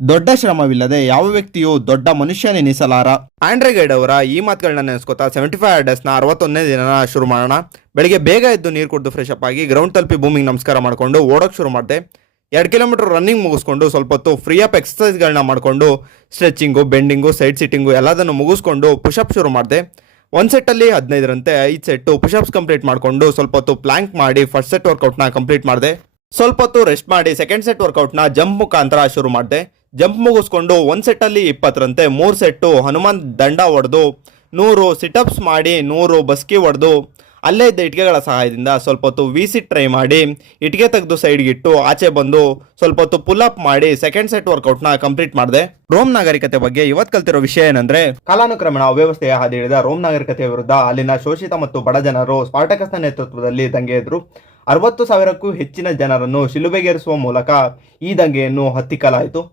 ದೊಡ್ಡ ಶ್ರಮವಿಲ್ಲದೆ ಯಾವ ವ್ಯಕ್ತಿಯೂ ದೊಡ್ಡ ಮನುಷ್ಯನೆನಿಸಲಾರ. ಆಂಡ್ರೆ ಗೈಡ್ ಅವರ ಈ ಮಾತುಗಳನ್ನ ನೆನೆಸ್ಕೊತಾ 75 ಡೇಸ್ನ 61ನೇ ದಿನ ಶುರು ಮಾಡೋಣ. ಬೆಳಿಗ್ಗೆ ಬೇಗ ಎದ್ದು ನೀರು ಕುಡಿದು ಫ್ರೆಶ್ ಅಪ್ ಆಗಿ ಗ್ರೌಂಡ್ ತಲುಪಿ ಭೂಮಿಗೆ ನಮಸ್ಕಾರ ಮಾಡಿಕೊಂಡು ಓಡೋಕೆ ಶುರು ಮಾಡಿದೆ. 2 ಕಿಲೋಮೀಟರ್ ರನ್ನಿಂಗ್ ಮುಗಿಸ್ಕೊಂಡು ಸ್ವಲ್ಪ ಹೊತ್ತು ಫ್ರೀ ಅಪ್ ಎಕ್ಸಸೈಸ್ಗಳನ್ನ ಮಾಡಿಕೊಂಡು ಸ್ಟ್ರೆಚಿಂಗು, ಬೆಂಡಿಂಗು, ಸೈಡ್ ಸಿಟ್ಟಿಂಗು ಎಲ್ಲದನ್ನು ಮುಗಿಸ್ಕೊಂಡು ಪುಷಪ್ ಶುರು ಮಾಡಿದೆ. 1 ಸೆಟ್ಟಲ್ಲಿ 15ರಂತೆ 5 ಸೆಟ್ಟು ಪುಷಪ್ಸ್ ಕಂಪ್ಲೀಟ್ ಮಾಡಿಕೊಂಡು ಸ್ವಲ್ಪ ಹೊತ್ತು ಪ್ಲಾಂಕ್ ಮಾಡಿ ಫಸ್ಟ್ ಸೆಟ್ ವರ್ಕೌಟ್ನ ಕಂಪ್ಲೀಟ್ ಮಾಡಿದೆ. ಸ್ವಲ್ಪ ಹೊತ್ತು ರೆಸ್ಟ್ ಮಾಡಿ ಸೆಕೆಂಡ್ ಸೆಟ್ ವರ್ಕೌಟ್ನ ಜಂಪ್ ಮುಖಾಂತರ ಶುರು ಮಾಡಿದೆ. ಜಂಪ್ ಮುಗಿಸ್ಕೊಂಡು 1 ಸೆಟ್ಟಲ್ಲಿ 20ರಂತೆ 3 ಸೆಟ್ಟು ಹನುಮಾನ್ ದಂಡ ಹೊಡೆದು 100 ಸಿಟಪ್ಸ್ ಮಾಡಿ 100 ಬಸ್ಕಿ ಹೊಡೆದು ಅಲ್ಲೇ ಇದ್ದ ಇಟ್ಟಿಗೆಗಳ ಸಹಾಯದಿಂದ ಸ್ವಲ್ಪ ಹೊತ್ತು ವಿಸಿಟ್ ಟ್ರೈ ಮಾಡಿ ಇಟ್ಟಿಗೆ ತೆಗೆದು ಸೈಡ್ಗಿಟ್ಟು ಆಚೆ ಬಂದು ಸ್ವಲ್ಪ ಹೊತ್ತು ಪುಲ್ ಅಪ್ ಮಾಡಿ ಸೆಕೆಂಡ್ ಸೆಟ್ ವರ್ಕೌಟ್ನ ಕಂಪ್ಲೀಟ್ ಮಾಡಿದೆ. ರೋಮ್ ನಾಗರಿಕತೆ ಬಗ್ಗೆ ಇವತ್ತು ಕಲ್ತಿರೋ ವಿಷಯ ಏನಂದ್ರೆ, ಕಾಲಾನುಕ್ರಮಣ ಅವ್ಯವಸ್ಥೆಯ ಹಾದಿ ಹಿಡಿದ ರೋಮ್ ನಾಗರಿಕತೆಯ ವಿರುದ್ಧ ಅಲ್ಲಿನ ಶೋಷಿತ ಮತ್ತು ಬಡ ಜನರು ಸ್ಪಾರ್ಟಕಸ್ನ ನೇತೃತ್ವದಲ್ಲಿ ದಂಗೆ ಎದ್ರು. 60,000ಕ್ಕೂ ಹೆಚ್ಚಿನ ಜನರನ್ನು ಶಿಲುಬೆಗೇರಿಸುವ ಮೂಲಕ ಈ ದಂಗೆಯನ್ನು ಹತ್ತಿಕ್ಕಲಾಯಿತು.